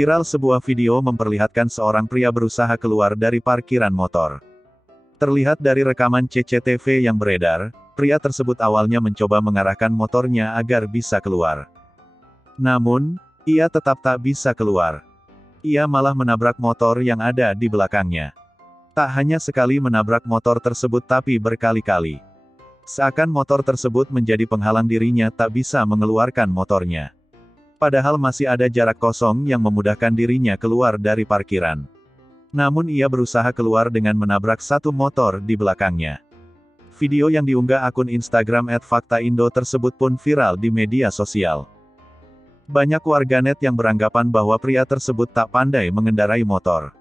Viral sebuah video memperlihatkan seorang pria berusaha keluar dari parkiran motor. Terlihat dari rekaman CCTV yang beredar, pria tersebut awalnya mencoba mengarahkan motornya agar bisa keluar. Namun, ia tetap tak bisa keluar. Ia malah menabrak motor yang ada di belakangnya. Tak hanya sekali menabrak motor tersebut tapi berkali-kali. Seakan motor tersebut menjadi penghalang dirinya tak bisa mengeluarkan motornya. Padahal masih ada jarak kosong yang memudahkan dirinya keluar dari parkiran. Namun ia berusaha keluar dengan menabrak satu motor di belakangnya. Video yang diunggah akun Instagram @faktaindo tersebut pun viral di media sosial. Banyak warganet yang beranggapan bahwa pria tersebut tak pandai mengendarai motor.